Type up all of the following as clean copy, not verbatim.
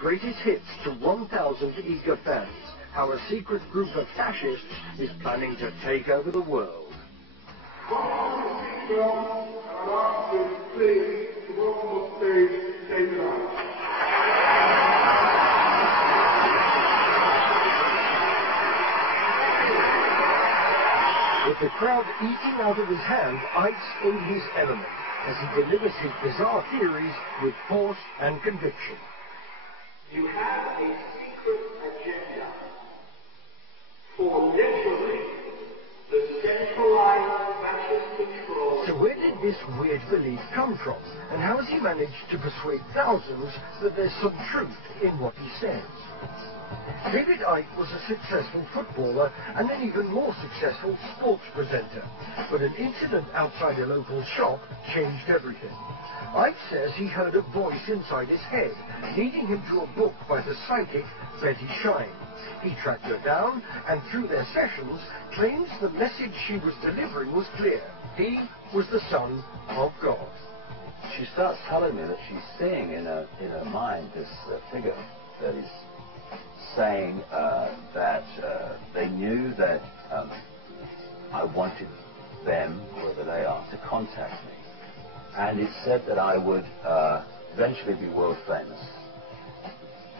Greatest hits to 1,000 eager fans. How a secret group of fascists is planning to take over the world. With the crowd eating out of his hand, Ike's in his element as he delivers his bizarre theories with force and conviction. You have a secret agenda for literally the centralized fascist control. So where did this weird belief come from? And how has he managed to persuade thousands that there's some truth in what he says? David Icke was a successful footballer and an even more successful sports presenter. But an incident outside a local shop changed everything. Icke says he heard a voice inside his head, leading him to a book by the psychic Betty Shine. He tracked her down, and through their sessions, claims the message she was delivering was clear. He was the Son of God. She starts telling me that she's seeing in her mind this figure that is saying that they knew that I wanted them, whoever they are, to contact me. And it said that I would eventually be world famous,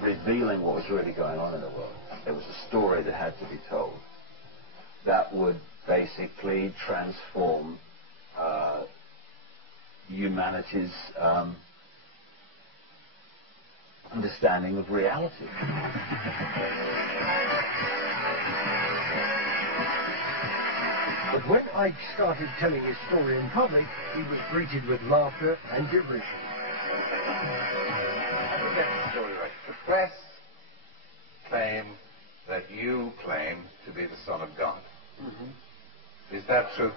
revealing what was really going on in the world. There was a story that had to be told that would basically transform humanity's understanding of reality. But when Ike started telling his story in public, he was greeted with laughter and derision. I don't get the story right. The press claim that you claim to be the Son of God. Mm-hmm. Is that true?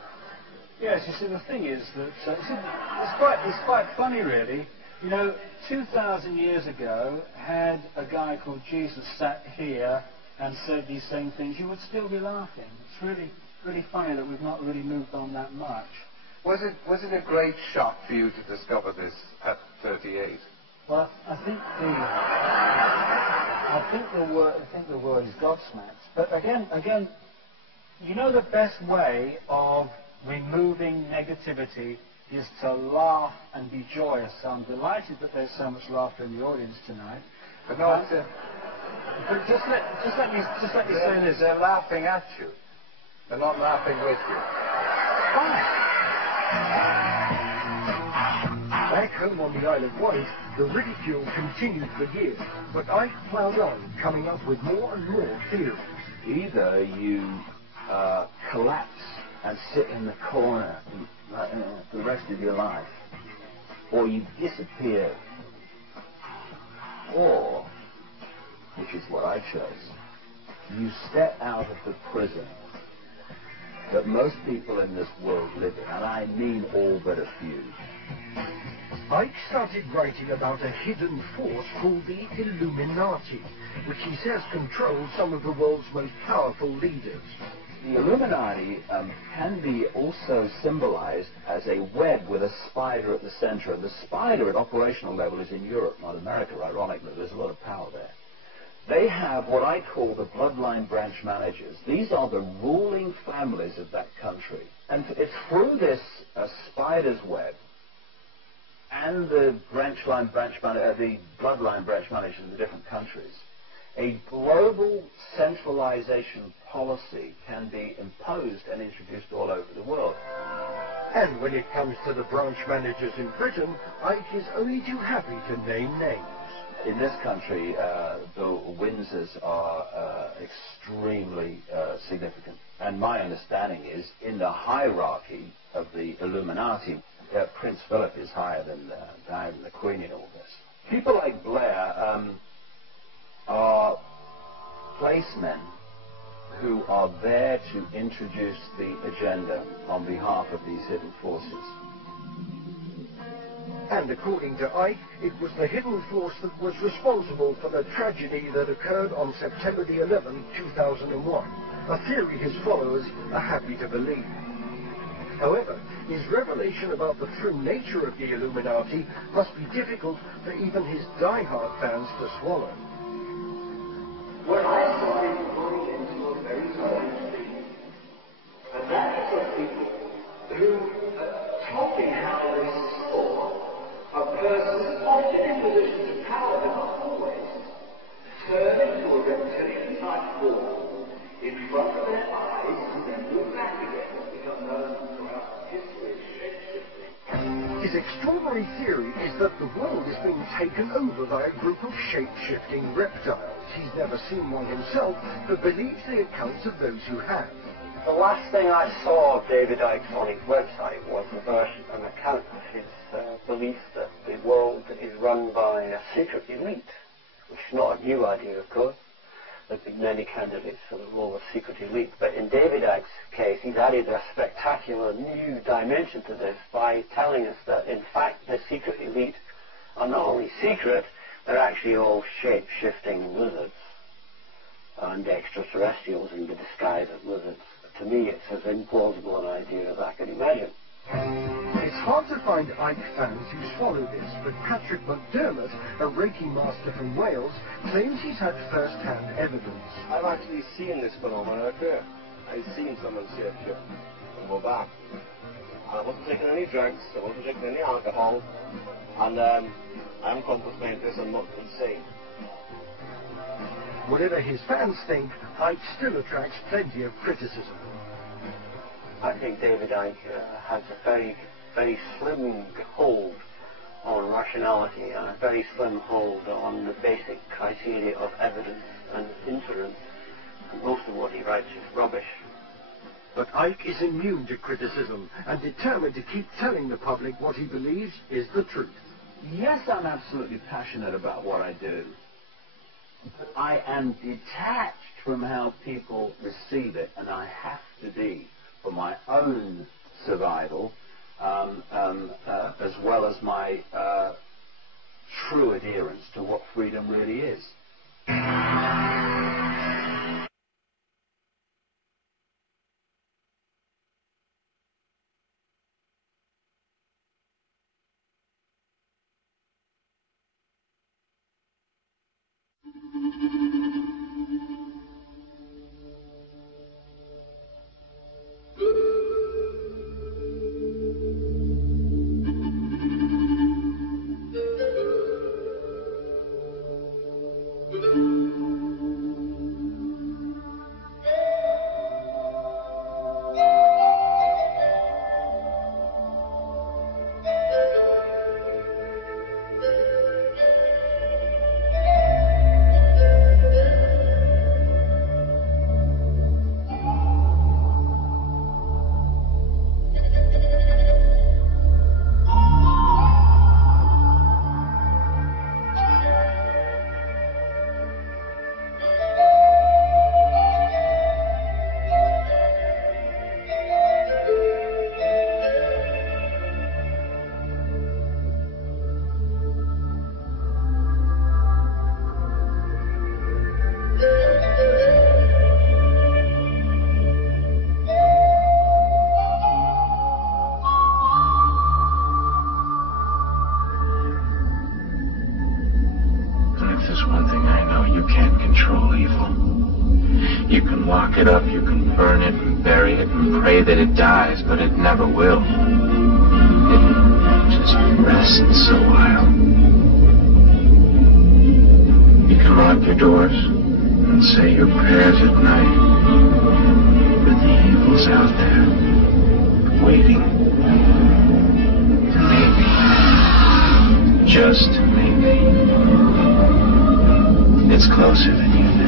Yes, you see, the thing is that it's quite funny, really. You know, 2,000 years ago, had a guy called Jesus sat here and said these same things, you would still be laughing. It's really funny that we've not really moved on that much. Was it a great shock for you to discover this at 38? Well, I think the word is gobsmacked. But again, you know, the best way of removing negativity is to laugh and be joyous. So I'm delighted that there's so much laughter in the audience tonight. But no, but just let me say this. They're laughing at you. They're not laughing with you. Back home on the Isle of Wight, the ridicule continued for years, but Ike ploughed on, coming up with more and more theories. Either you collapse and sit in the corner for the rest of your life, or you disappear, or, which is what I chose, you step out of the prison that most people in this world live in, and I mean all but a few. Ike started writing about a hidden force called the Illuminati, which he says controls some of the world's most powerful leaders. The Illuminati can be also symbolized as a web with a spider at the center. And the spider at operational level is in Europe, not America, ironically. There's a lot of power there. They have what I call the bloodline branch managers. These are the ruling families of that country. And it's through this spider's web and the bloodline branch managers in the different countries, a global centralization policy can be imposed and introduced all over the world. And when it comes to the branch managers in Britain, Ike is only too happy to name names. In this country, the Windsors are extremely significant. And my understanding is, in the hierarchy of the Illuminati, Prince Philip is higher than Diana and the Queen in all this. People like Blair are placemen who are there to introduce the agenda on behalf of these hidden forces. And according to Ike, it was the hidden force that was responsible for the tragedy that occurred on September the 11th, 2001, a theory his followers are happy to believe. However, his revelation about the true nature of the Illuminati must be difficult for even his die-hard fans to swallow. When I started going into a very strange thing, and that is of people who told me how they saw a person often in positions of power, but not always, turn into a reptilian-type form in front of their eyes and then move back again, become known throughout history as shape-shifting. His extraordinary theory is that the world is being taken over by a group of shape-shifting reptiles. He's never seen one himself, but believes the accounts of those who have. The last thing I saw of David Icke on his website was an account of his belief that the world is run by a secret elite, which is not a new idea, of course. There have been many candidates for the role of secret elite, but in David Icke's case, he's added a spectacular new dimension to this by telling us that, in fact, the secret elite are not only secret, they're actually all shape-shifting lizards and extraterrestrials in the disguise of lizards. To me, it's as implausible an idea as I can imagine. It's hard to find Icke fans who swallow this, but Patrick McDermott, a Reiki master from Wales, claims he's had first-hand evidence. I've actually seen this phenomenon occur. I've seen someone shape-shift and go back. I wasn't taking any drugs, I wasn't drinking any alcohol, and I'm compass mentis and not insane. Whatever his fans think, Icke still attracts plenty of criticism. I think David Icke has a very, very slim hold on rationality and a very slim hold on the basic criteria of evidence and inference. And most of what he writes is rubbish. But Icke is immune to criticism and determined to keep telling the public what he believes is the truth. Yes, I'm absolutely passionate about what I do. But I am detached from how people receive it, and I have to be, for my own survival, as well as my true adherence to what freedom really is. lock it up, you can burn it and bury it and pray that it dies, but it never will. It just rests a while. You can lock your doors and say your prayers at night, but the evil's out there, waiting to maybe, just maybe, it's closer than you know.